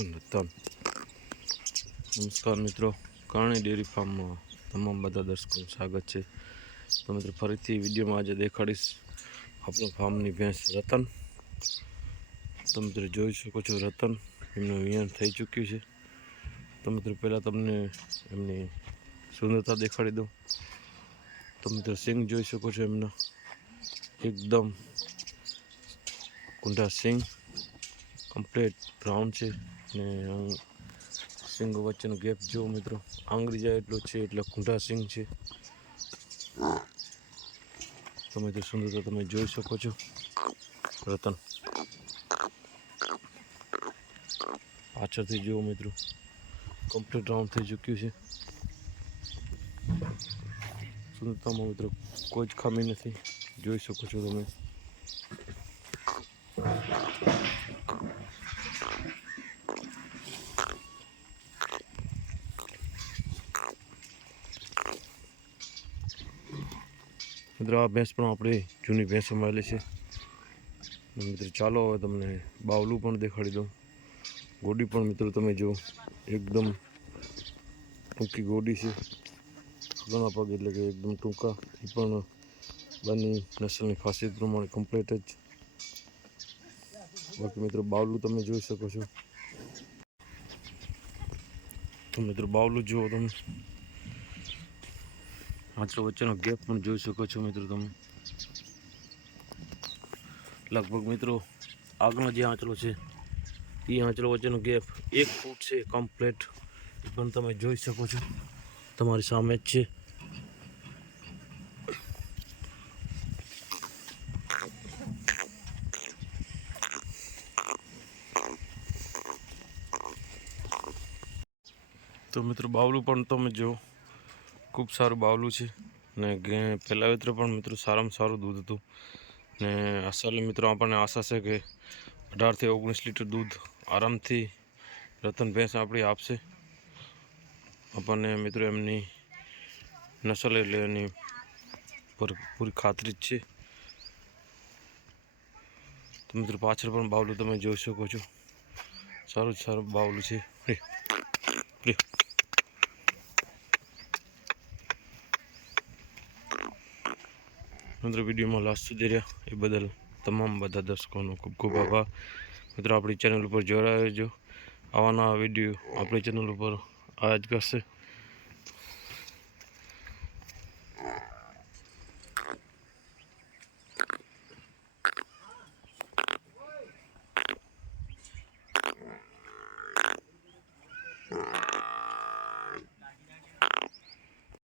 નમસ્કાર મિત્રો. કરણી ડેરી ફાર્મમાં તમામ બધા દર્શકોનું સ્વાગત છે. તો મિત્રો, ફરીથી વિડીયોમાં આજે દેખાડીશ આપણો ફાર્મની ભેંસ રતન. તો મિત્રો, જોઈ શકો છો રતન. એમનું વિયાન થઈ ચૂક્યું છે. તો મિત્રો, પહેલાં તમને એમની સુંદરતા દેખાડી દઉં. તો મિત્રો, સિંગ જોઈ શકો છો એમના. એકદમ કુંડા સિંગ. કમ્પ્લીટ બ્રાઉન છે. ને સિંગ વચ્ચેનો ગેપ જો મિત્રો. આંગળી એટલો છે, એટલે કુંઢા સિંગ છે. તો તે સુંદરતા તમે જોઈ શકો છો. રતન. પાછળથી જુઓ મિત્રો. કમ્પ્લીટ રાઉન્ડ થઈ ચૂક્યું છે. સુંદરતામાં મિત્રો કોઈ જ ખામી નથી. જોઈ શકો છો તમે. મિત્રો, આ ભેંસ પણ આપણી જૂની ભેંસ સંભાળેલી છે. મિત્ર, ચાલો હવે તમને બાવલું પણ દેખાડી દઉં. ગોડી પણ મિત્રો તમે જુઓ, એકદમ ટૂંકી ગોડી છે. ઘણા પગ એટલે કે એકદમ ટૂંકા, એ પણ બંને નસલની ખાસિયત પ્રમાણે કમ્પ્લીટ જ. બાકી મિત્રો, બાવલું તમે જોઈ શકો છો. તો મિત્રો, બાવલું જુઓ તમે. આંચળો વચ્ચેનો ગેપ પણ જોઈ શકો છો મિત્રો તમે. લગભગ મિત્રો, આગળનો જે આંચળો છે, એ આંચળો વચ્ચેનો ગેપ એક ફૂટ છે કમ્પ્લેટ પણ તમે જોઈ શકો છો. તમારી સામે જ છે. તો મિત્રો, બાવલું પણ તમે જો ખૂબ સારું બાવલું છે. ને પહેલાં મિત્રો પણ મિત્રો સારામાં સારું દૂધ હતું. ને અસલ મિત્રો આપણને આશા છે કે અઢારથી ઓગણીસ લીટર દૂધ આરામથી રતન ભેંસ આપણી આપશે. આપણને મિત્રો એમની નસલ એટલે એની પૂરી ખાતરી જ છે. તો મિત્રો પાછળ પણ બાવલું તમે જોઈ શકો છો. સારું સારું બાવલું છે. મિત્રો, વિડીયોમાં લાસ્ટ સુધી રહ્યા. એ બદલ તમામ બધા દર્શકોનો ખૂબ ખૂબ આભાર. મિત્રો, આપણી ચેનલ ઉપર જોડાવજો આવા નવા વીડિયો આપણી ચેનલ ઉપર આયા જ કરશે.